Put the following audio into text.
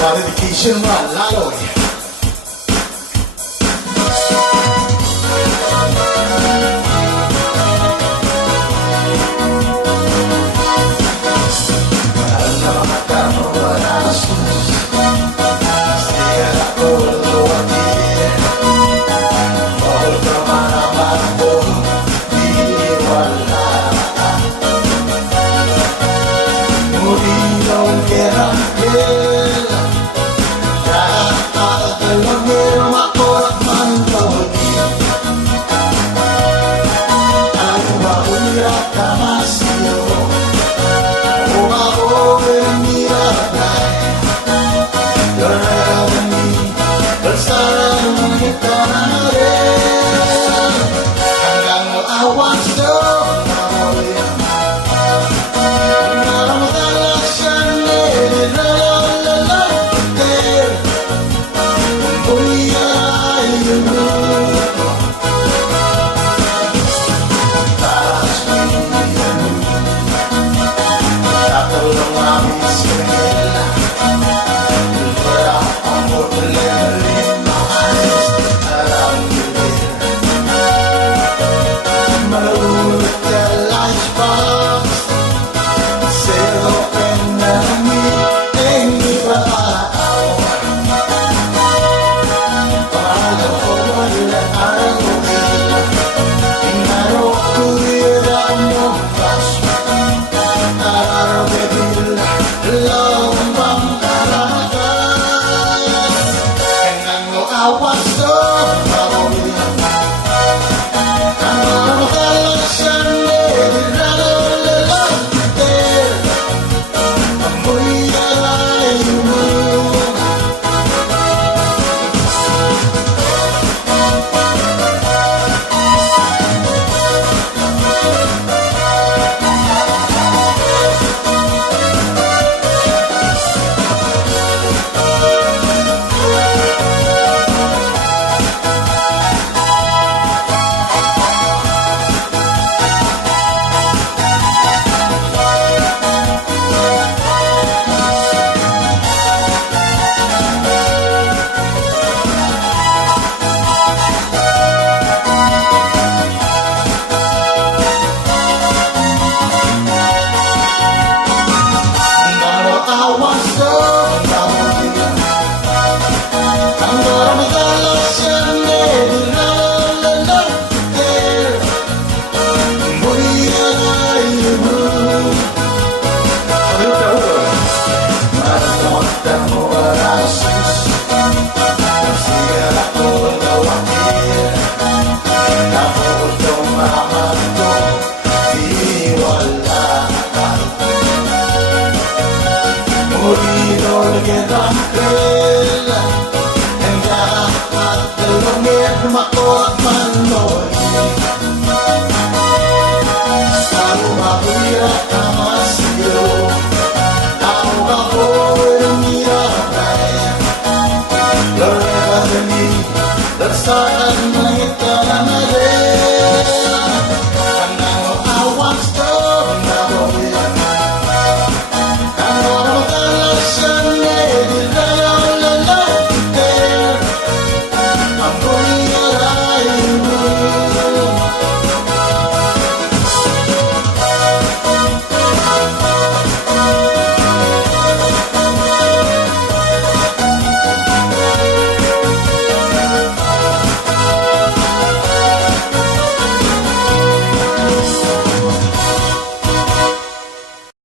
dedication malaloy. Mahal na mga tamo wala sus. Stiyan ako luwagin. Bawal ka man naman ko. Di wala ka. Murino kera kera. Alam mo ako at manlawagi. Ang maulirat ka masyo. Kung ako ay nilagay. Darayagani, balsara naman ito na rin. Hanggang awas do, namulian. Naramadalas siya nilalalalay. Tatulong namin si Manila.